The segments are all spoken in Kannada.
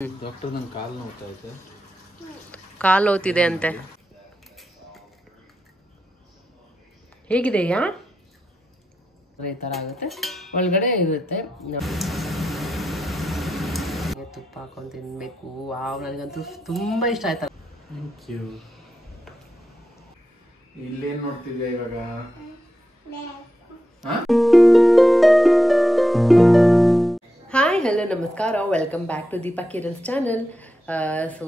ಡಾಕ್ಟರ್ ನನ್ನ ಕಾಲು ನೋವ್ತಾ ಇದೆ. ಕಾಲು ನೋವ್ತಿದೆ ಅಂತೆ. ಹೇಗಿದೆಯಾ? ಈ ಥರ ಆಗುತ್ತೆ. ಒಳಗಡೆ ಇರುತ್ತೆ. ತುಪ್ಪ ಹಾಕೊಂಡು ತಿನ್ಬೇಕು. ನನಗಂತೂ ತುಂಬ ಇಷ್ಟ ಆಯ್ತು. Thank you. ಇಲ್ಲೇನು ನೋಡ್ತಿದ್ಯಾ ಇವಾಗ? ಹಾಯ್, ಹಲೋ, ನಮಸ್ಕಾರ. Welcome back to Deepa Kiran's channel. So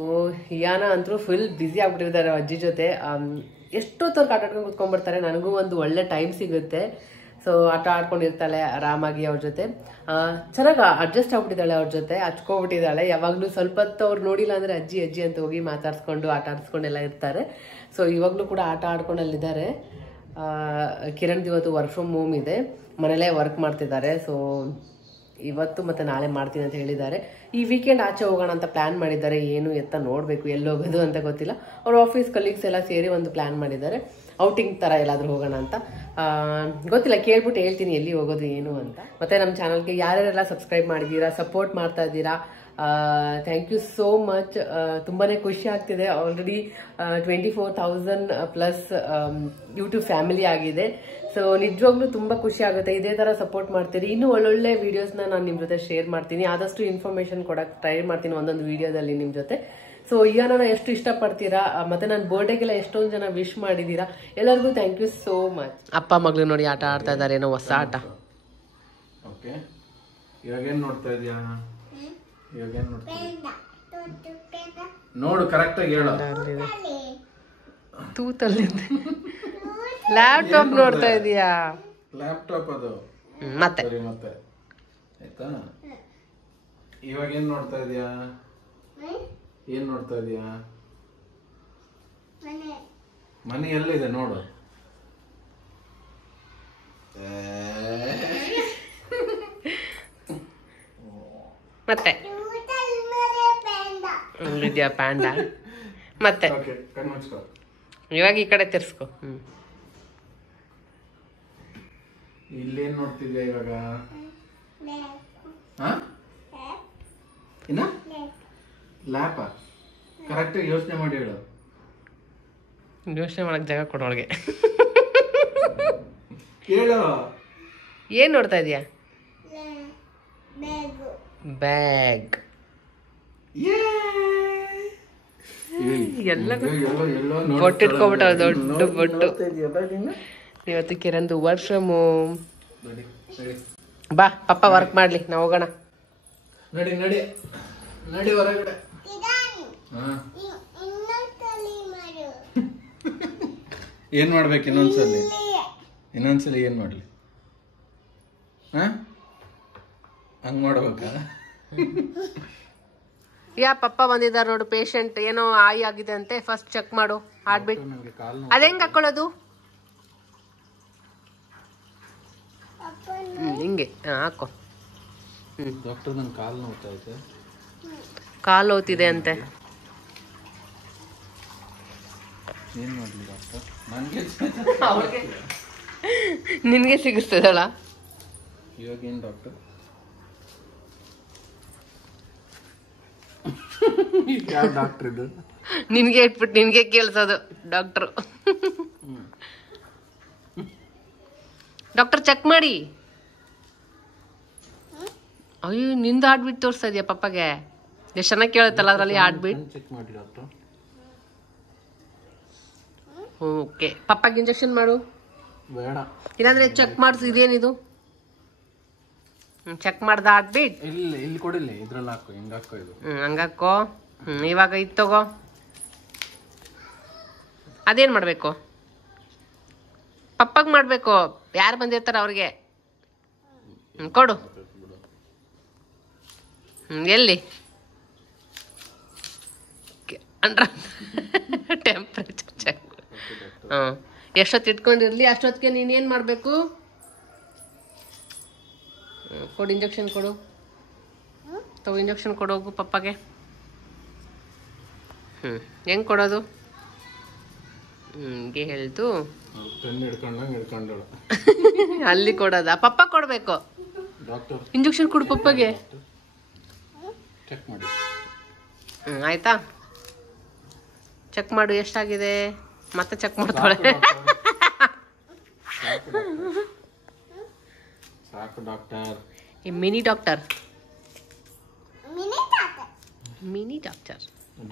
ಯಾನ ಅಂತೂ ಫುಲ್ ಬ್ಯುಸಿ ಆಗ್ಬಿಟ್ಟಿದ್ದಾರೆ ಅಜ್ಜಿ ಜೊತೆ. ಎಷ್ಟೊತ್ತವ್ರಿಗೆ ಆಟ ಆಡ್ಕೊಂಡು ಕುತ್ಕೊಂಡ್ಬಿಡ್ತಾರೆ. ನನಗೂ ಒಂದು ಒಳ್ಳೆ ಟೈಮ್ ಸಿಗುತ್ತೆ. ಸೊ ಆಟ ಆಡ್ಕೊಂಡಿರ್ತಾಳೆ ಆರಾಮಾಗಿ ಅವ್ರ ಜೊತೆ. ಚೆನ್ನಾಗಿ ಅಡ್ಜಸ್ಟ್ ಆಗ್ಬಿಟ್ಟಿದ್ದಾಳೆ ಅವ್ರ ಜೊತೆ, ಹಚ್ಕೊಬಿಟ್ಟಿದ್ದಾಳೆ. ಯಾವಾಗಲೂ ಸ್ವಲ್ಪ ಹೊತ್ತು ಅವ್ರು ನೋಡಿಲ್ಲ ಅಂದರೆ ಅಜ್ಜಿ ಅಜ್ಜಿ ಅಂತ ಹೋಗಿ ಮಾತಾಡ್ಸ್ಕೊಂಡು ಆಟ ಆಡಿಸ್ಕೊಂಡೆಲ್ಲ ಇರ್ತಾರೆ. ಸೊ ಇವಾಗಲೂ ಕೂಡ ಆಟ ಆಡ್ಕೊಂಡು ಅಲ್ಲಿದ್ದಾರೆ. ಕಿರಣ್ ಇವತ್ತು ವರ್ಕ್ ಫ್ರಮ್ ಹೋಮ್ ಇದೆ, ಮನೇಲೇ ವರ್ಕ್ ಮಾಡ್ತಿದ್ದಾರೆ. ಸೊ ಇವತ್ತು ಮತ್ತು ನಾಳೆ ಮಾಡ್ತೀನಿ ಅಂತ ಹೇಳಿದ್ದಾರೆ. ಈ ವೀಕೆಂಡ್ ಆಚೆ ಹೋಗೋಣ ಅಂತ ಪ್ಲ್ಯಾನ್ ಮಾಡಿದ್ದಾರೆ. ಏನು ಎತ್ತ ನೋಡಬೇಕು, ಎಲ್ಲಿ ಹೋಗೋದು ಅಂತ ಗೊತ್ತಿಲ್ಲ. ಅವ್ರ ಆಫೀಸ್ ಕಲೀಗ್ಸ್ ಎಲ್ಲ ಸೇರಿ ಒಂದು ಪ್ಲ್ಯಾನ್ ಮಾಡಿದ್ದಾರೆ, ಔಟಿಂಗ್ ಥರ ಎಲ್ಲಾದರೂ ಹೋಗೋಣ ಅಂತ. ಗೊತ್ತಿಲ್ಲ, ಕೇಳ್ಬಿಟ್ಟು ಹೇಳ್ತೀನಿ ಎಲ್ಲಿ ಹೋಗೋದು ಏನು ಅಂತ. ಮತ್ತು ನಮ್ಮ ಚಾನಲ್ಗೆ ಯಾರ್ಯಾರೆಲ್ಲ ಸಬ್ಸ್ಕ್ರೈಬ್ ಮಾಡಿದ್ದೀರಾ, ಸಪೋರ್ಟ್ ಮಾಡ್ತಾ ಇದ್ದೀರಾ, ಥ್ಯಾಂಕ್ ಯು ಸೋ ಮಚ್. ತುಂಬಾ ಖುಷಿ ಆಗ್ತಿದೆ. ಆಲ್ರೆಡಿ 24,000 ಪ್ಲಸ್ ಯೂಟ್ಯೂಬ್ ಫ್ಯಾಮಿಲಿ ಆಗಿದೆ. ಸೊ ನಿಜವಾಗ್ಲೂ ತುಂಬ ಖುಷಿ ಆಗುತ್ತೆ. ಇದೇ ಥರ ಸಪೋರ್ಟ್ ಮಾಡ್ತೀರಿ. ಇನ್ನೂ ಒಳ್ಳೊಳ್ಳೆ ವೀಡಿಯೋಸ್ನ ನಾನು ನಿಮ್ಮ ಜೊತೆ ಶೇರ್ ಮಾಡ್ತೀನಿ. ಆದಷ್ಟು ಇನ್ಫಾರ್ಮೇಷನ್ ಕೊಡೋಕ್ಕೆ ಟ್ರೈ ಮಾಡ್ತೀನಿ ಒಂದೊಂದು ವೀಡಿಯೋದಲ್ಲಿ ನಿಮ್ಮ ಜೊತೆ. ಸೊ ಈಗ ನಾನು ಎಷ್ಟು ಇಷ್ಟಪಡ್ತೀರಾ, ಮತ್ತು ನನ್ನ ಬರ್ಡೇಗೆಲ್ಲ ಎಷ್ಟೊಂದು ಜನ ವಿಶ್ ಮಾಡಿದ್ದೀರಾ. ಎಲ್ಲರಿಗೂ ಥ್ಯಾಂಕ್ ಯು ಸೋ ಮಚ್. ಅಪ್ಪ ಮಗಳು ನೋಡಿ ಆಟ ಆಡ್ತಾ ಇದ್ದಾರೆ, ಏನೋ ಹೊಸ ಆಟ. ಓಕೆ, ಇವಾಗೇನು ನೋಡ್ತಾ ಇದೀಯಾ? ಇವಾಗೇನು ನೋಡ್ತಾ ನೋಡು, ಕರೆಕ್ಟಾಗಿ ಹೇಳು. ತೂತಲ್ಲಿ ಲ್ಯಾಪ್ಟಾಪ್ ನೋಡ್ತಾ ಇದೀಯಾ? ಲ್ಯಾಪ್ಟಾಪ್ ಅದು. ಮತ್ತೆ ಸರಿ, ಮತ್ತೆ ಆಯ್ತಾ. ಇವಾಗ ಏನ್ ನೋಡ್ತಾ ಇದೀಯಾ? ಏನ್ ನೋಡ್ತಾ ಇದೀಯಾ? ಮನೆ ಎಲ್ಲಿದೆ ನೋಡು. ಮತ್ತೆ ಇದೆಯಾ ಪ್ಯಾಂಡ? ಮತ್ತೆ ಇವಾಗ ಈ ಕಡೆ ತಿರ್ಸ್ಕೊ. ಇಲ್ಲೇನ್ ನೋಡ್ತಿದ್ಯಾ ಇವಾಗ? ಇನ್ನ ಲ್ಯಾಪ? ಕರೆಕ್ಟಾಗಿ ಯೋಚನೆ ಮಾಡಿ ಹೇಳು. ಯೋಚನೆ ಮಾಡಕ್ ಜಾಗ ಕೊಡೋಳ್ಗೆ. ಹೇಳು, ಏನ್ ನೋಡ್ತಾ ಇದೀಯಾ? ಬ್ಯಾಗ್. ಎಲ್ಲ ಬೊಟ್ಟು ಇಟ್ಕೊಬಿಟ್ಟ, ದೊಡ್ಡ ಬೊಟ್ಟು. ಇವತ್ತು ಕಿರಂದು ವರ್ಕ್ ಫ್ರಮ್ ಹೋಮ್. ಬಾ ಪಪ್ಪ ವರ್ಕ್ ಮಾಡ್ಲಿ, ನಾವು ಹೋಗೋಣ. ನಡಿ ನಡಿ ನಡಿ ಹೊರಗಡೆ. ಏನ್ ಮಾಡ್ಬೇಕು ಇನ್ನೊಂದ್ಸಲಿ? ಇನ್ನೊಂದ್ಸಲಿ ಏನ್ ಮಾಡ್ಲಿ? ಹಂಗ್ ಮಾಡ್ಬೇಕಾ? ಯಾ ಪಪ್ಪ ಬಂದಿದ್ದಾರೆ ನೋಡು. ಪೇಷಂಟ್ ಏನೋ ಆಯಿ ಆಗಿದೆ ಅಂತೆ. ಫಸ್ಟ್ ಚೆಕ್ ಮಾಡು, ಹಾರ್ಟ್ಬೀಟ್. ಅದ ಹೆಂಗ್ ಹಾಕೊಳ್ಳೋದು? ಹಿಂಗೆ ಹಾಕೋ. ಡಾಕ್ಟರ್ ನನ್ನ ಕಾಲು ನೋವ್ತಾ ಇದೆ. ಕಾಲು ನೋವ್ತಿದೆ ಅಂತೆ. ಏನ್ ಮಾಡ್ಲಿ ಡಾಕ್ಟರ್? ನನಗೆ ನಿನ್ಗೆ ಸಿಗಿಸ್ತದಳ? ಇವಾಗ ಏನ್ ಡಾಕ್ಟರ್? ಯಾವ ಡಾಕ್ಟರ್ ಇದು? ನಿನ್ಗೆ ಇಟ್ಬಿಟ್ಟು ನಿನ್ಗೆ ಕೇಳ್ಸೋದು ಡಾಕ್ಟ್ರು. ಡಾಕ್ಟರ್ ಚೆಕ್ ಮಾಡಿ. ಅಯ್ಯೋ, ನಿಂದು ಹಾರ್ಟ್ ಬೀಟ್ ತೋರಿಸ್ತಾ ಇದೆಯಾ ಪಪ್ಪಗೆ? ಎಷ್ಟು ಚೆನ್ನಾಗಿ ಕೇಳುತ್ತಲ್ಲ ಅದರಲ್ಲಿ ಹಾರ್ಟ್ ಬೀಟ್. ಚೆಕ್ ಮಾಡಿ ಡಾಕ್ಟರ್. ಓಕೆ, ಪಪ್ಪಗೆ ಇಂಜೆಕ್ಷನ್ ಮಾಡು. ಬೇಡ, ಇಲ್ಲಾಂದ್ರೆ ಚೆಕ್ ಮಾಡಿಸು. ಇದೇನಿದು? ಚೆಕ್ ಮಾಡ್ದ ಹಾರ್ಟ್ ಬೀಟ್? ಇಲ್ಲಿ ಕೊಡಿಲ್ಲ, ಇದ್ರಲ್ಲಿ ಹಾಕೋ. ಹಿಂಗೆ ಹಾಕೋ ಇದು. ಹಂಗಾಕೋ. ಇವಾಗ ಇದು ತಗೋ. ಅದೇನು ಮಾಡಬೇಕು? ಪಪ್ಪಗೆ ಮಾಡಬೇಕು. ಯಾರು ಬಂದಿರ್ತಾರೆ ಅವ್ರಿಗೆ ಕೊಡು. ಎಲ್ಲಿ ಅಂದ್ರ ಟೆಂಪ್ರೇಚರ್ ಚೆಕ್. ಎಷ್ಟೊತ್ತು ಇಟ್ಕೊಂಡಿರ್ಲಿ, ಅಷ್ಟೊತ್ತಿಗೆ ನೀನೇನು ಮಾಡಬೇಕು? ಕೊಡು, ಇಂಜೆಕ್ಷನ್ ಕೊಡು. ತಗೋ, ಇಂಜೆಕ್ಷನ್ ಕೊಡೋಗು ಪಪ್ಪಗೆ. ಹೆಂಗೆ ಕೊಡೋದು? ಹಿಂಗೆ ಹೇಳ್ದು ಅಲ್ಲಿ ಕೊಡೋದ? ಪಪ್ಪ ಕೊಡಬೇಕು. ಇಂಜೆಕ್ಷನ್ ಕೊಡು ಪಪ್ಪಗೆ. ಚೆಕ್ ಮಾಡಿ. ಆಯ್ತಾ? ಚೆಕ್ ಮಾಡು ಎಷ್ಟಾಗಿದೆ, ಮತ್ತೆ ಚೆಕ್ ಮಾಡ್ತಾಳೆ. ಸಾಕು ಡಾಕ್ಟರ್. ಈ ಮಿನಿ ಡಾಕ್ಟರ್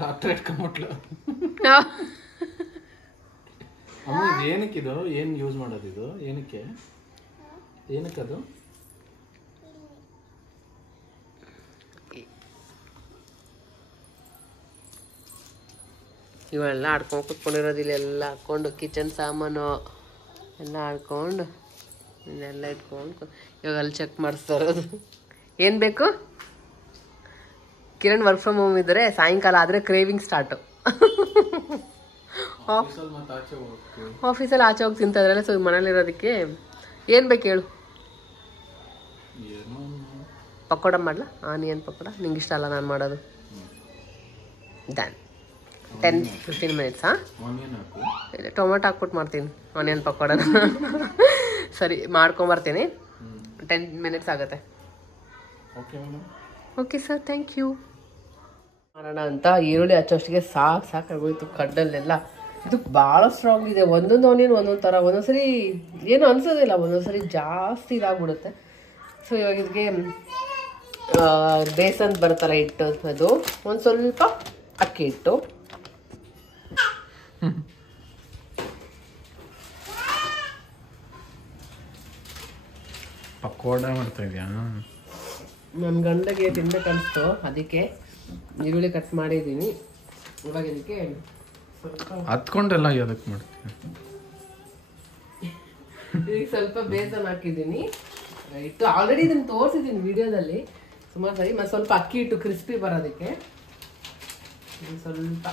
ಡಾಕ್ಟರ್ ಇಟ್ಕೊಂಡ್ಬಿಟ್ಲು. ಅಮ್ಮ ಇದು ಏನಕ್ಕಿದು? ಏನು ಯೂಸ್ ಮಾಡೋದಿದು? ಏನಕ್ಕದು? ಇವೆಲ್ಲ ಆಡ್ಕೊಂಡು ಕುತ್ಕೊಂಡಿರೋದಿಲ್ಲ, ಎಲ್ಲ ಹಾಕ್ಕೊಂಡು ಕಿಚನ್ ಸಾಮಾನು ಎಲ್ಲ ಆಡ್ಕೊಂಡು ಇದೆಲ್ಲ ಇಟ್ಕೊಂಡು ಇವಾಗ ಅಲ್ಲಿ ಚೆಕ್ ಮಾಡಿಸ್ತಾ ಇರೋದು. ಏನು ಬೇಕು? ಕಿರಣ್ ವರ್ಕ್ ಫ್ರಮ್ ಹೋಮ್ ಇದ್ದರೆ ಸಾಯಂಕಾಲ ಆದರೆ ಕ್ರೇವಿಂಗ್ ಸ್ಟಾರ್ಟು. ಆಫೀಸಲ್ಲಿ ಆಚೆ ಹೋಗಿ ತಿಂತಿದ್ರಲ್ಲ, ಸೊ ಮನೇಲಿರೋದಕ್ಕೆ ಏನು ಬೇಕು ಹೇಳು? ಪಕೋಡ ಮಾಡಲ? ಆನಿಯನ್ ಪಕೋಡ ನಿಂಗೆ ಇಷ್ಟ ಅಲ್ಲ ನಾನು ಮಾಡೋದು. ಡನ್. 10-15 ಮಿನಿಟ್ಸ್. ಇಲ್ಲ, ಟೊಮೆಟೊ ಹಾಕ್ಬಿಟ್ಟು ಮಾಡ್ತೀನಿ ಆನಿಯನ್ ಪಕೋಡನ. ಸರಿ, ಮಾಡ್ಕೊಂಬರ್ತೀನಿ. 10 ಮಿನಿಟ್ಸ್ ಆಗುತ್ತೆ. Okay sir, thank you. ಮಾಡೋಣ ಅಂತ ಈರುಳ್ಳಿ ಹಚ್ಚೋಷ್ಟಿಗೆ ಸಾಕಾಗೋಯ್ತು. ಕಡ್ಡಲ್ಲೆಲ್ಲ ಇದು ಭಾಳ ಸ್ಟ್ರಾಂಗ್ ಇದೆ. ಒಂದೊಂದು ಆನಿಯನ್ ಒಂದೊಂದು ಥರ, ಒಂದೊಂದ್ಸರಿ ಏನು ಅನ್ಸೋದಿಲ್ಲ, ಒಂದೊಂದ್ಸರಿ ಜಾಸ್ತಿ ಇದಾಗ್ಬಿಡುತ್ತೆ. ಸೊ ಇವಾಗ ಇದಕ್ಕೆ ಬೇಸನ್ ಬರ್ತಾರೆ ಹಿಟ್ಟು, ಅದು ಒಂದು ಸ್ವಲ್ಪ ಅಕ್ಕಿ ಹಿಟ್ಟು, ಪಕೋಡ ಮಾಡ್ತಾ ಇದೆಯಾ? ನನ್ನ ಗಂಡಗೆ ತಿನ್ಬೇಕು ಅನಿಸ್ತು, ಅದಕ್ಕೆ ಈರುಳ್ಳಿ ಕಟ್ ಮಾಡಿದ್ದೀನಿ. ಇವಾಗ ಇದಕ್ಕೆ ಸ್ವಲ್ಪ ಹತ್ಕೊಂಡೆಲ್ಲ ಅದಕ್ಕೆ ಮಾಡ್ತೀನಿ. ಇದಕ್ಕೆ ಸ್ವಲ್ಪ ಬೇಸನ್ ಹಾಕಿದ್ದೀನಿ. ಹಿಟ್ಟು ಆಲ್ರೆಡಿ ಇದನ್ನು ತೋರಿಸಿದ್ದೀನಿ ವಿಡಿಯೋದಲ್ಲಿ ಸುಮಾರು ಸರಿ. ಮತ್ತು ಸ್ವಲ್ಪ ಅಕ್ಕಿ ಹಿಟ್ಟು ಕ್ರಿಸ್ಪಿ ಬರೋದಕ್ಕೆ ಸ್ವಲ್ಪ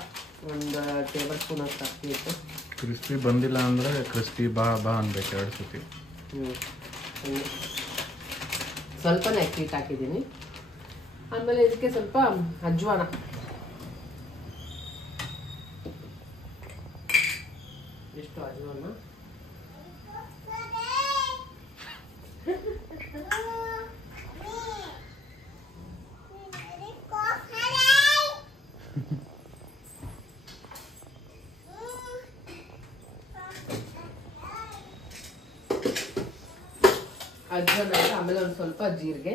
1 ಟೇಬಲ್ ಸ್ಪೂನ್ ಅಷ್ಟು ಅಕ್ಕಿ ಹಿಟ್ಟು. ಕ್ರಿಸ್ಪಿ ಬಂದಿಲ್ಲ ಅಂದರೆ ಕ್ರಿಸ್ಪಿ ಬಾ ಅನ್ಬೇಕು 2 ಸತಿ. ಸ್ವಲ್ಪನೇ ಅಕ್ಕಿ ಹಿಟ್ಟು ಹಾಕಿದ್ದೀನಿ. ಆಮೇಲೆ ಇದಕ್ಕೆ ಸ್ವಲ್ಪ ಅಜ್ವಾನ, ಎಷ್ಟು ಅಜ್ವಾನ, ಆಮೇಲೆ ಒಂದು ಸ್ವಲ್ಪ ಜೀರಿಗೆ,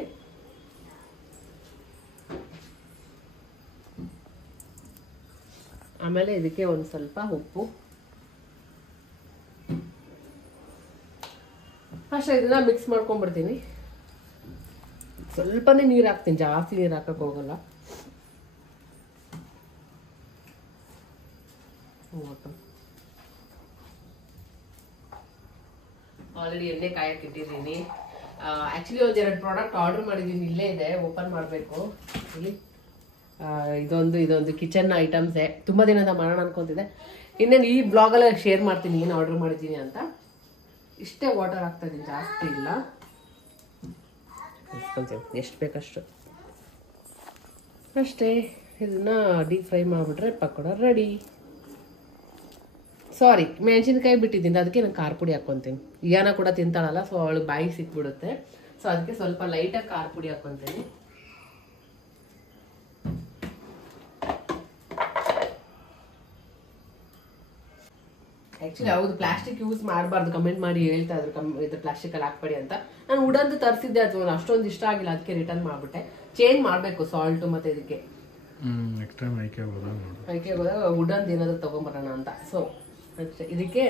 ಆಮೇಲೆ ಇದಕ್ಕೆ ಒಂದು ಸ್ವಲ್ಪ ಉಪ್ಪು ಅಷ್ಟೇ. ಇದನ್ನ ಮಿಕ್ಸ್ ಮಾಡ್ಕೊಂಡ್ಬಿಡ್ತೀನಿ. ಸ್ವಲ್ಪನೇ ನೀರು ಹಾಕ್ತೀನಿ, ಜಾಸ್ತಿ ನೀರು ಹಾಕಕ್ಕೆ ಹೋಗಲ್ಲ. ಆಲ್ರೆಡಿ ಎಣ್ಣೆ ಕಾಯಕ್ಕೆ ಇಟ್ಟಿದ್ದೀನಿ. ಆ್ಯಕ್ಚುಲಿ 1-2 ಪ್ರಾಡಕ್ಟ್ ಆರ್ಡರ್ ಮಾಡಿದ್ದೀನಿ, ಇಲ್ಲೇ ಇದೆ, ಓಪನ್ ಮಾಡಬೇಕು. ಇಲ್ಲಿ ಇದೊಂದು ಕಿಚನ್ ಐಟಮ್ಸೇ, ತುಂಬ ದಿನದ ಮಾಡೋಣ ಅನ್ಕೊತಿದ್ದೆ. ಇನ್ನೇನು ಈ ಬ್ಲಾಗಲ್ಲಿ ಶೇರ್ ಮಾಡ್ತೀನಿ ಏನು ಆರ್ಡರ್ ಮಾಡಿದ್ದೀನಿ ಅಂತ. ಇಷ್ಟೇ ವಾಟರ್ ಹಾಕ್ತಾ ಇದ್ದೀನಿ, ಜಾಸ್ತಿ ಇಲ್ಲ, ಎಷ್ಟು ಬೇಕಷ್ಟು ಅಷ್ಟೇ. ಇದನ್ನ ಡೀಪ್ ಫ್ರೈ ಮಾಡಿಬಿಟ್ರೆ ಪಕೋಡ ರೆಡಿ. ಸಾರಿ, ಮೆಣಸಿನ್ಕಾಯಿ ಬಿಟ್ಟಿದ್ದೀನಿ, ಅದಕ್ಕೆ ನಾನು ಖಾರ ಪುಡಿ ಹಾಕ್ಕೊತೀನಿ. ಇಯಾನ ಕೂಡ ತಿಂತಾಳಲ್ಲ, ಸೊ ಅವಳು ಬಾಯಿಗೆ ಸಿಕ್ಬಿಡುತ್ತೆ. ಸೊ ಅದಕ್ಕೆ ಸ್ವಲ್ಪ ಲೈಟಾಗಿ ಖಾರ ಪುಡಿ ಹಾಕ್ಕೊತೀನಿ. ಆ್ಯಕ್ಚುಲಿ ಹೌದು, ಪ್ಲಾಸ್ಟಿಕ್ ಯೂಸ್ ಮಾಡಬಾರ್ದು, ಕಮೆಂಟ್ ಮಾಡಿ ಹೇಳ್ತಾ ಇದ್ರು ಇದು ಪ್ಲಾಸ್ಟಿಕಲ್ಲಿ ಹಾಕ್ಬೇಡಿ ಅಂತ. ನಾನು ವುಡನ್ದು ತರಿಸಿದ್ದೆ, ಅದು ಅಷ್ಟೊಂದು ಇಷ್ಟ ಆಗಿಲ್ಲ, ಅದಕ್ಕೆ ರಿಟರ್ನ್ ಮಾಡಿಬಿಟ್ಟೆ. ಚೇಂಜ್ ಮಾಡಬೇಕು ಸಾಲ್ಟು ಮತ್ತು ಇದಕ್ಕೆ ಐಕೆ ಹೋದಾಗ ವುಡನ್ದು ಏನಾದರೂ ತೊಗೊಂಬರೋಣ ಅಂತ. ಸೊ ಅಷ್ಟೇ, ಇದಕ್ಕೆ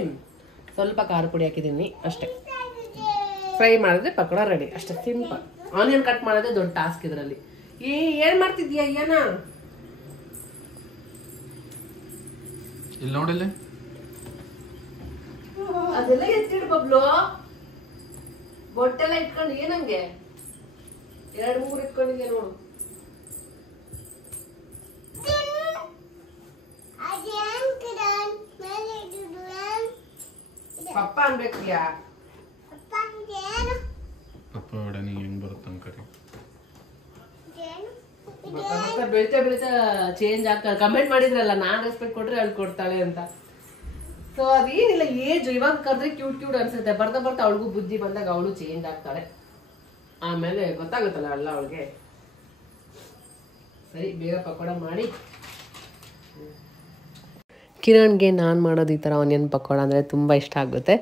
ಸ್ವಲ್ಪ ಖಾರ ಪುಡಿ ಹಾಕಿದ್ದೀನಿ ಅಷ್ಟೇ. ಫ್ರೈ ಮಾಡಿದ್ರೆ ಪಕೋಡ ರೆಡಿ, ಅಷ್ಟೇ ಸಿಂಪಲ್. ಆನಿಯನ್ ಕಟ್ ಮಾಡೋದೇ ದೊಡ್ಡ ಟಾಸ್ಕ್ ಇದರಲ್ಲಿ. ಏನು ಮಾಡ್ತಿದ್ಯಾ ಏನ? ಇಲ್ಲಿ ನೋಡಿಲ್ಲ, ಅದೆಲ್ಲ ಎತ್ತಿಡು ಬಬ್ಲು. ಬೊಟ್ಟೆಲ್ಲ ಇಟ್ಕೊಂಡು ಏನಂಗೆ 2-3 ಇಟ್ಕೊಂಡಿದ್ಯಾ ನೋಡು. ಪಪ್ಪ ಅನ್ಬೇಕಿಲ್ಲ, ಪಪ್ಪ ಒಡನೆ ಹೆಂಗ್ ಬರುತ್ತೆ ಅಂಕರಿ. ಬೆಳಿತಾ ಬೆಳಿತಾ ಚೇಂಜ್ ಆಗ್ತಾಳೆ. ಕಮೆಂಟ್ ಮಾಡಿದ್ರಲ್ಲ, ನಾನ್ ರೆಸ್ಪೆಕ್ಟ್ ಕೊಟ್ರೆ ಅವಳು ಕೊಡ್ತಾಳೆ ಅಂತ. ಸೊ ಅದೇನಿಲ್ಲ, ಏಜ್ ಇವಾಗ ಕರೆದ್ರೆ ಕ್ಯೂಟ್ ಅನ್ಸುತ್ತೆ. ಬರ್ತಾ ಬರ್ತಾ ಅವಳಿಗೂ ಬುದ್ಧಿ ಬಂದಾಗ ಅವಳು ಚೇಂಜ್ ಆಗ್ತಾಳೆ. ಆಮೇಲೆ ಗೊತ್ತಾಗುತ್ತಲ್ಲ ಎಲ್ಲ ಅವಳಿಗೆ. ಸರಿ, ಬೇಗ ಪಕೋಡ ಮಾಡಿ ಕಿರಣ್ಗೆ ನಾನು ಮಾಡೋದು ಈ ಥರ ಆನಿಯನ್ ಪಕೋಡ ಅಂದರೆ ತುಂಬ ಇಷ್ಟ ಆಗುತ್ತೆ.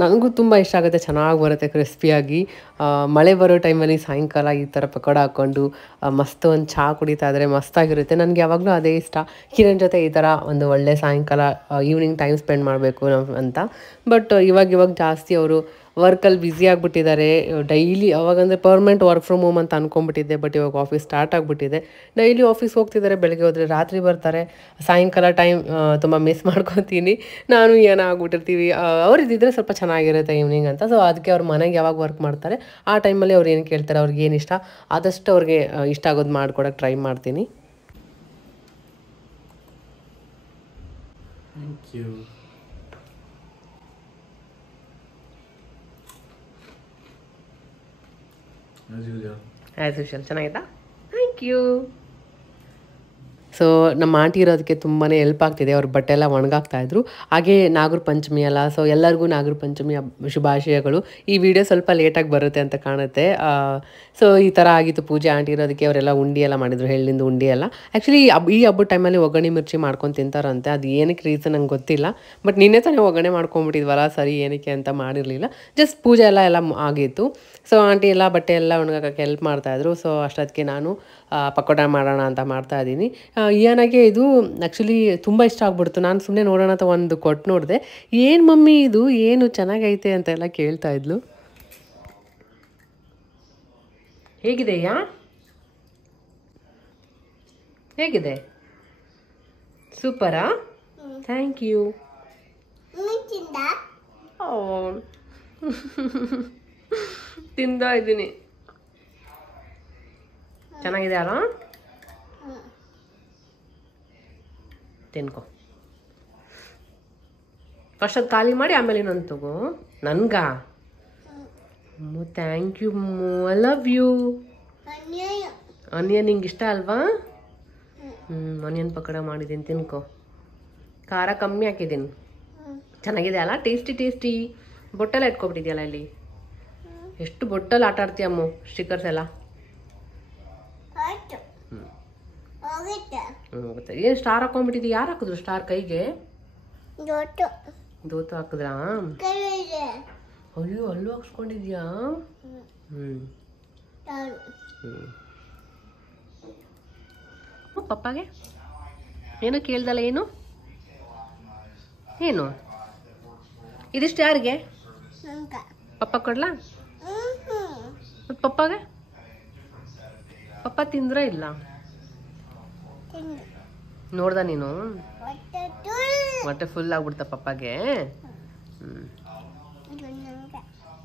ನನಗೂ ತುಂಬ ಇಷ್ಟ ಆಗುತ್ತೆ, ಚೆನ್ನಾಗಿ ಬರುತ್ತೆ ಕ್ರಿಸ್ಪಿಯಾಗಿ. ಮಳೆ ಬರೋ ಟೈಮಲ್ಲಿ ಸಾಯಂಕಾಲ ಈ ಥರ ಪಕೋಡ ಹಾಕ್ಕೊಂಡು ಮಸ್ತ್ ಒಂದು ಚಹಾ ಕುಡಿತಾ ಇದ್ರೆ ಮಸ್ತಾಗಿರುತ್ತೆ. ನನಗೆ ಯಾವಾಗಲೂ ಅದೇ ಇಷ್ಟ, ಕಿರಣ್ ಜೊತೆ ಈ ಥರ ಒಂದು ಒಳ್ಳೆ ಸಾಯಂಕಾಲ ಈವ್ನಿಂಗ್ ಟೈಮ್ ಸ್ಪೆಂಡ್ ಮಾಡಬೇಕು ಅಂತ. ಬಟ್ ಇವಾಗ ಜಾಸ್ತಿ ಅವರು ವರ್ಕಲ್ಲಿ ಬ್ಯುಸಿ ಆಗಿಬಿಟ್ಟಿದ್ದಾರೆ. ಡೈಲಿ ಅವಾಗಂದರೆ ಪರ್ಮನೆಂಟ್ ವರ್ಕ್ ಫ್ರಮ್ ಹೋಮ್ ಅಂತ ಅಂದ್ಕೊಂಡ್ಬಿಟ್ಟಿದ್ದೆ, ಬಟ್ ಇವಾಗ ಆಫೀಸ್ ಸ್ಟಾರ್ಟ್ ಆಗಿಬಿಟ್ಟಿದೆ. ಡೈಲಿ ಆಫೀಸ್ ಹೋಗ್ತಿದ್ದಾರೆ, ಬೆಳಗ್ಗೆ ಹೋದರೆ ರಾತ್ರಿ ಬರ್ತಾರೆ. ಸಾಯಂಕಾಲ ಟೈಮ್ ತುಂಬ ಮಿಸ್ ಮಾಡ್ಕೊತೀನಿ. ನಾನು ಏನೋ ಆಗ್ಬಿಟ್ಟಿರ್ತೀವಿ. ಅವ್ರಿದ್ದಿದ್ರೆ ಸ್ವಲ್ಪ ಚೆನ್ನಾಗಿರುತ್ತೆ ಈವ್ನಿಂಗ್ ಅಂತ. ಸೊ ಅದಕ್ಕೆ ಅವ್ರ ಮನೆಗೆ ಯಾವಾಗ ವರ್ಕ್ ಮಾಡ್ತಾರೆ ಆ ಟೈಮಲ್ಲಿ ಅವ್ರು ಏನು ಕೇಳ್ತಾರೆ, ಅವ್ರಿಗೆ ಏನು ಇಷ್ಟ ಆದಷ್ಟು ಅವ್ರಿಗೆ ಇಷ್ಟ ಆಗೋದು ಮಾಡ್ಕೊಡೋಕ್ಕೆ ಟ್ರೈ ಮಾಡ್ತೀನಿ. Thank you. ಆ್ಯಸ್ ಯೂಶುವಲ್ ಚೆನ್ನಾಗಿತ್ತಾ? Thank you. ಸೊ ನಮ್ಮ ಆಂಟಿ ಇರೋದಕ್ಕೆ ತುಂಬಾ ಹೆಲ್ಪ್ ಆಗ್ತಿದೆ. ಅವ್ರ ಬಟ್ಟೆ ಎಲ್ಲ ಒಣಗಾಕ್ತಾಯಿದ್ರು. ಹಾಗೆ ನಾಗರ ಪಂಚಮಿ ಅಲ್ಲ, ಸೊ ಎಲ್ಲರಿಗೂ ನಾಗರ ಪಂಚಮಿ ಶುಭಾಶಯಗಳು. ಈ ವಿಡಿಯೋ ಸ್ವಲ್ಪ ಲೇಟಾಗಿ ಬರುತ್ತೆ ಅಂತ ಕಾಣುತ್ತೆ. ಸೊ ಈ ಥರ ಆಗಿತ್ತು ಪೂಜೆ. ಆಂಟಿ ಇರೋದಕ್ಕೆ ಅವರೆಲ್ಲ ಉಂಡಿ ಎಲ್ಲ ಮಾಡಿದರು, ಎಳ್ಳಿಂದ ಉಂಡಿ ಎಲ್ಲ. ಆ್ಯಕ್ಚುಲಿ ಈ ಹಬ್ಬದ ಟೈಮಲ್ಲಿ ಒಗ್ಗರಣೆ ಮಿರ್ಚಿ ಮಾಡ್ಕೊಂಡು ತಿಂತಾರಂತೆ. ಅದು ಏನಕ್ಕೆ ರೀಸನ್ ನಂಗೆ ಗೊತ್ತಿಲ್ಲ, ಬಟ್ ನಿನ್ನೆ ತಾನೇ ಒಗ್ಗರಣೆ ಮಾಡ್ಕೊಂಬಿಟ್ಟಿದ್ವಲ್ಲ, ಸರಿ ಏನಕ್ಕೆ ಅಂತ ಮಾಡಿರಲಿಲ್ಲ. ಜಸ್ಟ್ ಪೂಜೆ ಎಲ್ಲ ಆಗಿತ್ತು. ಸೊ ಆಂಟಿ ಎಲ್ಲ ಬಟ್ಟೆ ಎಲ್ಲ ಒಣಗಾಕಕ್ಕೆ ಹೆಲ್ಪ್ ಮಾಡ್ತಾಯಿದ್ರು. ಸೊ ಅಷ್ಟೊತ್ತಿಗೆ ನಾನು ಪಕೋಡ ಮಾಡೋಣ ಅಂತ ಮಾಡ್ತಾಯಿದ್ದೀನಿ. ಏನಾಗೆ ಇದು ಆ್ಯಕ್ಚುಲಿ ತುಂಬ ಇಷ್ಟ ಆಗ್ಬಿಡ್ತು. ನಾನು ಸುಮ್ಮನೆ ನೋಡೋಣ ಅಂತ ಒಂದು ಕೊಟ್ಟು ನೋಡಿದೆ. ಏನು ಮಮ್ಮಿ ಇದು, ಏನು ಚೆನ್ನಾಗೈತೆ ಅಂತೆಲ್ಲ ಕೇಳ್ತಾ ಇದ್ಲು. ಹೇಗಿದೆಯಾ? ಹೇಗಿದೆ? ಸೂಪರಾ? Thank you. ತಿಂತಾ ಇದ್ದೀನಿ. ಚೆನ್ನಾಗಿದೆ ಅಲ್ಲ? ತಿನ್ಕೊ. ಫಸ್ಟ್ ಅದು ಖಾಲಿ ಮಾಡಿ ಆಮೇಲೆ ಇನ್ನೊಂದು ತಗೋ. ನನ್ಗ thank you, I love you. Onion ನಿಂಗೆ ಇಷ್ಟ ಅಲ್ವಾ? ಆನಿಯನ್ ಪಕೋಡ ಮಾಡಿದ್ದೀನಿ, ತಿನ್ಕೊ. ಖಾರ ಕಮ್ಮಿ ಹಾಕಿದ್ದೀನಿ. ಚೆನ್ನಾಗಿದೆ ಅಲ್ಲ? Tasty tasty. ಬೊಟ್ಟೆಲ್ಲ ಇಟ್ಕೊಬಿಟ್ಟಿದ್ಯಲ್ಲ ಇಲ್ಲಿ. ಎಷ್ಟು ಬೊಟ್ಟಲ್ಲಿ ಆಟ ಆಡ್ತೀಯಮ್ಮ ಸ್ಟಿಕ್ಕರ್ಸ್ ಎಲ್ಲ. ಗೊತ್ತಾ? ಏನು ಸ್ಟಾರ್ ಹಾಕೊಂಡ್ಬಿಟ್ಟಿದ್ದಿ? ಯಾರು ಹಾಕಿದ್ರು ಸ್ಟಾರ್ ಕೈಗೆ? ದೋತು ಹಾಕಿದ್ರಾ? ಅಯ್ಯೋ, ಅಲ್ಲೂ ಹಾಕ್ಸ್ಕೊಂಡಿದ್ಯಾ? ಪಪ್ಪಾಗೆ ಏನೋ ಕೇಳ್ದಲ್ಲ? ಏನು ಏನು ಇದಿಷ್ಟು ಯಾರಿಗೆ? ಪಪ್ಪ ಕೊಡ್ಲಾ? ಪಪ್ಪಾಗೆ? ಪಪ್ಪ ತಿಂದ್ರ ಇಲ್ಲ? ನೋಡ್ದ ನೀನು? ಹೊಟ್ಟೆ ಫುಲ್ ಆಗ್ಬಿಡ್ತ ಪಪ್ಪಾಗೆ.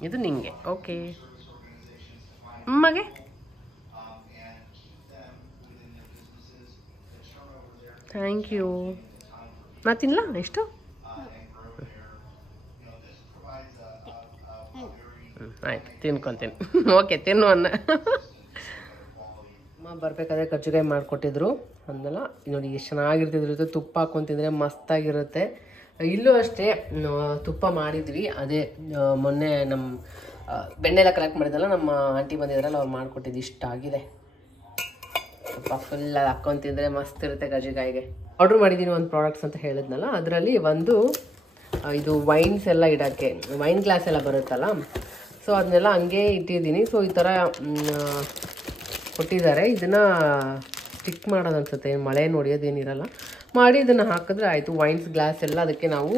ಇದು ನಿಂಗೆ. ಓಕೆ. ಅಮ್ಮಗೆ? Thank you. ನಾ ತಿನ್ಲಾ ಎಷ್ಟು? ಆಯ್ತು, ತಿನ್ಕೊಂತೀನಿ. ಓಕೆ, ತಿನ್ನು ಅನ್ನ. ಅಮ್ಮ ಬರ್ಬೇಕಾದ್ರೆ ಕಜ್ಜಿಕಾಯಿ ಮಾಡಿಕೊಟ್ಟಿದ್ರು ಅಂದಲ್ಲ. ನೋಡಿ ಎಷ್ಟು ಚೆನ್ನಾಗಿರ್ತಿದ್ರು. ತುಪ್ಪ ಹಾಕ್ಕೊಂತಿದ್ರೆ ಮಸ್ತಾಗಿರುತ್ತೆ. ಇಲ್ಲೂ ಅಷ್ಟೇ ತುಪ್ಪ ಮಾಡಿದ್ವಿ. ಅದೇ ಮೊನ್ನೆ ನಮ್ಮ ಬೆಣ್ಣೆಲ್ಲ ಕಲೆಕ್ಟ್ ಮಾಡಿದ್ರಲ್ಲ, ನಮ್ಮ ಆಂಟಿ ಬಂದಿದ್ರಲ್ಲ, ಅವ್ರು ಮಾಡಿಕೊಟ್ಟಿದ್ದು. ಇಷ್ಟ ಆಗಿದೆ. ತುಪ್ಪ ಫುಲ್ ಹಾಕ್ಕೊಂತಿದ್ರೆ ಮಸ್ತ್ ಇರುತ್ತೆ ಕಜ್ಜಿಕಾಯಿಗೆ. ಆರ್ಡ್ರ್ ಮಾಡಿದ್ದೀನಿ ಒಂದು ಪ್ರಾಡಕ್ಟ್ಸ್ ಅಂತ ಹೇಳಿದ್ನಲ್ಲ, ಅದರಲ್ಲಿ ಒಂದು ಇದು ವೈನ್ಸ್ ಎಲ್ಲ ಇಡೋಕ್ಕೆ ವೈನ್ ಗ್ಲಾಸ್ ಎಲ್ಲ ಬರುತ್ತಲ್ಲ, ಸೊ ಅದನ್ನೆಲ್ಲ ಹಂಗೆ ಇಟ್ಟಿದ್ದೀನಿ. ಸೊ ಈ ಥರ ಕೊಟ್ಟಿದ್ದಾರೆ. ಇದನ್ನು ಸ್ಟಿಕ್ ಮಾಡೋದು ಅನ್ಸುತ್ತೆ, ಮಳೆ ನೋಡಿಯೋದೇನಿರಲ್ಲ. ಮಾಡಿ ಇದನ್ನು ಹಾಕಿದ್ರೆ ಆಯಿತು. ವೈನ್ಸ್ ಗ್ಲಾಸ್ ಎಲ್ಲ ಅದಕ್ಕೆ ನಾವು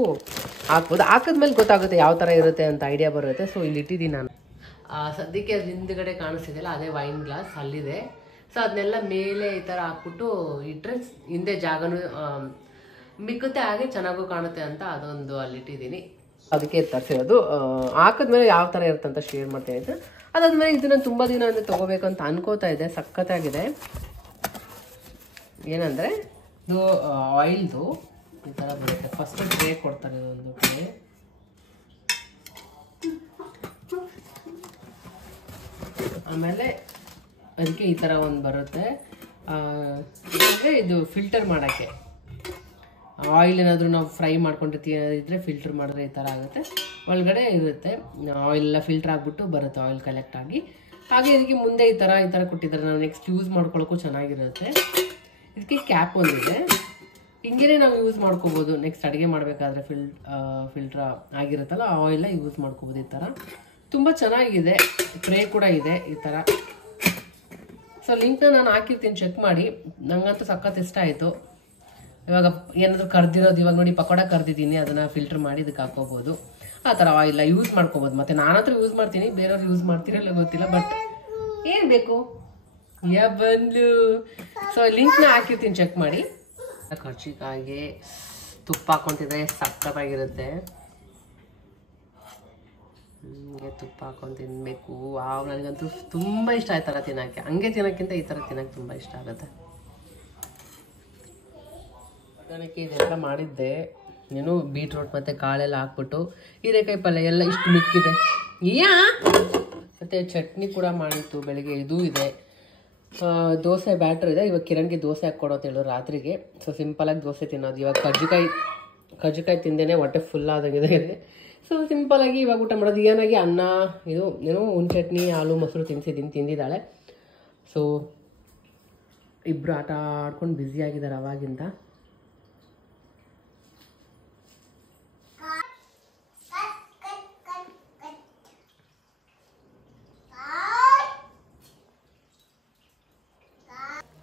ಹಾಕ್ಬೋದು. ಹಾಕಿದ್ಮೇಲೆ ಗೊತ್ತಾಗುತ್ತೆ ಯಾವ ಥರ ಇರುತ್ತೆ ಅಂತ ಐಡಿಯಾ ಬರುತ್ತೆ. ಸೊ ಇಲ್ಲಿ ಇಟ್ಟಿದ್ದೀನಿ ನಾನು. ಸದ್ಯಕ್ಕೆ ಅದು ಹಿಂದ್ಗಡೆ ಕಾಣಿಸ್ತಿದೆಯಲ್ಲ, ಅದೇ ವೈನ್ ಗ್ಲಾಸ್ ಅಲ್ಲಿದೆ. ಸೊ ಅದನ್ನೆಲ್ಲ ಮೇಲೆ ಈ ಥರ ಹಾಕ್ಬಿಟ್ಟು ಇಟ್ಟರೆ ಹಿಂದೆ ಜಾಗನೂ ಮಿಕ್ಕುತ್ತೆ, ಹಾಗೆ ಚೆನ್ನಾಗೂ ಕಾಣುತ್ತೆ ಅಂತ ಅದೊಂದು ಅಲ್ಲಿಟ್ಟಿದ್ದೀನಿ. ಅದಕ್ಕೆ ತರಿಸಿರೋದು. ಹಾಕಿದ್ಮೇಲೆ ಯಾವ ಥರ ಇರುತ್ತೆ ಅಂತ ಶೇರ್ ಮಾಡ್ತೀನಿ ಅಂತ. ಅದಾದ್ಮೇಲೆ ಇದನ್ನು ತುಂಬ ದಿನ ಅಂದರೆ ತೊಗೋಬೇಕು ಅಂತ ಅನ್ಕೋತಾ ಇದೆ. ಸಖತ್ತಾಗಿದೆ. ಏನಂದರೆ ಇದು ಆಯಿಲ್ದು ಈ ಥರ ಬರುತ್ತೆ. ಫಸ್ಟ್ ಟ್ರೇ ಕೊಡ್ತಾರೆ, ಒಂದು ಟ್ರೇ. ಆಮೇಲೆ ಅದಕ್ಕೆ ಈ ಥರ ಒಂದು ಬರುತ್ತೆ. ಅಂದರೆ ಇದು ಫಿಲ್ಟರ್ ಮಾಡೋಕ್ಕೆ. ಆಯಿಲ್ ಏನಾದರೂ ನಾವು ಫ್ರೈ ಮಾಡ್ಕೊಂಡಿರ್ತೀವಿ ಏನಾದಿದ್ರೆ ಫಿಲ್ಟರ್ ಮಾಡಿದ್ರೆ ಈ ಥರ ಆಗುತ್ತೆ. ಒಳಗಡೆ ಇರುತ್ತೆ ಆಯಿಲ್ ಎಲ್ಲ ಫಿಲ್ಟರ್ ಆಗಿಬಿಟ್ಟು ಬರುತ್ತೆ, ಆಯಿಲ್ ಕಲೆಕ್ಟ್ ಆಗಿ. ಹಾಗೆ ಇದಕ್ಕೆ ಮುಂದೆ ಈ ಥರ ಕೊಟ್ಟಿದ್ದಾರೆ. ನಾವು ನೆಕ್ಸ್ಟ್ ಯೂಸ್ ಮಾಡ್ಕೊಳ್ಳೋಕ್ಕೂ ಚೆನ್ನಾಗಿರುತ್ತೆ. ಇದಕ್ಕೆ ಕ್ಯಾಪ್ ಒಂದಿದೆ. ಹಿಂಗೇನೆ ನಾವು ಯೂಸ್ ಮಾಡ್ಕೋಬೋದು. ನೆಕ್ಸ್ಟ್ ಅಡುಗೆ ಮಾಡಬೇಕಾದ್ರೆ ಫಿಲ್ಟ್ರ್ ಆಗಿರುತ್ತಲ್ಲ ಆ ಆಯಿಲ್ನ ಯೂಸ್ ಮಾಡ್ಕೋಬೋದು. ಈ ಥರ ತುಂಬ ಚೆನ್ನಾಗಿದೆ. ಟ್ರೇ ಕೂಡ ಇದೆ ಈ ಥರ. ಸೊ ಲಿಂಕ್ನ ನಾನು ಹಾಕಿರ್ತೀನಿ, ಚೆಕ್ ಮಾಡಿ. ನಂಗಂತೂ ಸಖತ್ ಇಷ್ಟ ಆಯಿತು. ಇವಾಗ ಏನಾದರೂ ಕರ್ದಿರೋದು, ಇವಾಗ ನೋಡಿ ಪಕೋಡ ಕರ್ದಿದ್ದೀನಿ, ಅದನ್ನು ಫಿಲ್ಟರ್ ಮಾಡಿ ಇದಕ್ಕೆ ಹಾಕೋಬೋದು. ಆ ಥರ ಆಯಿಲ್ ಯೂಸ್ ಮಾಡ್ಕೋಬೋದು. ಮತ್ತು ನಾನು ಹತ್ರ ಯೂಸ್ ಮಾಡ್ತೀನಿ, ಬೇರೆಯವ್ರು ಯೂಸ್ ಮಾಡ್ತಿರಲ್ಲ ಗೊತ್ತಿಲ್ಲ. ಬಟ್ ಏನು ಬೇಕು ಬಂದು. ಸೊ ಲಿಂಕ್ನ ಹಾಕಿರ್ತೀನಿ, ಚೆಕ್ ಮಾಡಿ. ಕರ್ಜಿಕಾಯಿಗೆ ತುಪ್ಪ ಹಾಕ್ಕೊಂತಿದ್ರೆ ಸಕ್ಕತ್ತಾಗಿರುತ್ತೆ. ಹಿಂಗೆ ತುಪ್ಪ ಹಾಕೊಂಡು ತಿನ್ನಬೇಕು. ನನಗಂತೂ ತುಂಬ ಇಷ್ಟ ಆ ಥರ ತಿನ್ನೋಕ್ಕೆ. ಹಂಗೆ ತಿನ್ನೋಕ್ಕಿಂತ ಈ ಥರ ತಿನ್ನೋಕ್ಕೆ ತುಂಬ ಇಷ್ಟ ಆಗುತ್ತೆ. ಅದಕ್ಕೆ ಇದೆಲ್ಲ ಮಾಡಿದ್ದೆ. ಏನು ಬೀಟ್ರೂಟ್ ಮತ್ತು ಕಾಳೆಲ್ಲ ಹಾಕ್ಬಿಟ್ಟು ಹೀರೆಕಾಯಿ ಪಲ್ಯ ಎಲ್ಲ ಇಷ್ಟು ಮಿಕ್ಕಿದೆ. ಮತ್ತು ಚಟ್ನಿ ಕೂಡ ಮಾಡಿತ್ತು ಬೆಳಿಗ್ಗೆ. ಇದೂ ಇದೆ. ದೋಸೆ ಬ್ಯಾಟ್ರ್ ಇದೆ. ಇವಾಗ ಕಿರಣ್ಗೆ ದೋಸೆ ಹಾಕ್ಕೊಡೋ ಅಂತ ಹೇಳೋರು ರಾತ್ರಿಗೆ. ಸೊ ಸಿಂಪಲಾಗಿ ದೋಸೆ ತಿನ್ನೋದು. ಇವಾಗ ಕಜ್ಜಿಕಾಯಿ ತಿಂದೇನೆ ಹೊಟ್ಟೆ ಫುಲ್ ಆದಂಗಿದೆ. ಸೊ ಸಿಂಪಲಾಗಿ ಇವಾಗ ಊಟ ಮಾಡೋದು. ಏನಾಗಿ ಅನ್ನ, ಇದು ಒಂದು ಚಟ್ನಿ, ಹಾಲು ಮೊಸರು ತಿಂದಿದ್ದಾಳೆ. ಸೊ ಇಬ್ಬರು ಆಟ ಆಡ್ಕೊಂಡು ಬ್ಯುಸಿಯಾಗಿದ್ದಾರೆ ಅವಾಗಿಂದ.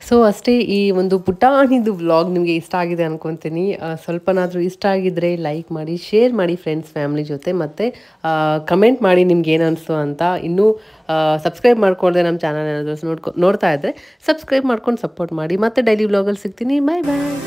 ಸೊ ಅಷ್ಟೇ, ಈ ಒಂದು ಪುಟಾಣಿದು ವ್ಲಾಗ್ ನಿಮಗೆ ಇಷ್ಟ ಆಗಿದೆ ಅನ್ಕೊತೀನಿ. ಸ್ವಲ್ಪನಾದರೂ ಇಷ್ಟ ಆಗಿದ್ದರೆ ಲೈಕ್ ಮಾಡಿ, ಶೇರ್ ಮಾಡಿ ಫ್ರೆಂಡ್ಸ್ ಫ್ಯಾಮಿಲಿ ಜೊತೆ, ಮತ್ತು ಕಮೆಂಟ್ ಮಾಡಿ ನಿಮ್ಗೆ ಏನು ಅನಿಸ್ತು ಅಂತ. ಇನ್ನೂ ಸಬ್ಸ್ಕ್ರೈಬ್ ಮಾಡ್ಕೊಂಡ್ರೆ ನಮ್ಮ ಚಾನಲ್ ಏನಾದರೂ ನೋಡ್ತಾ ಇದ್ದರೆ ಸಬ್ಸ್ಕ್ರೈಬ್ ಮಾಡ್ಕೊಂಡು ಸಪೋರ್ಟ್ ಮಾಡಿ. ಮತ್ತು ಡೈಲಿ ವ್ಲಾಗಲ್ಲಿ ಸಿಗ್ತೀನಿ. ಬಾಯ್ ಬಾಯ್.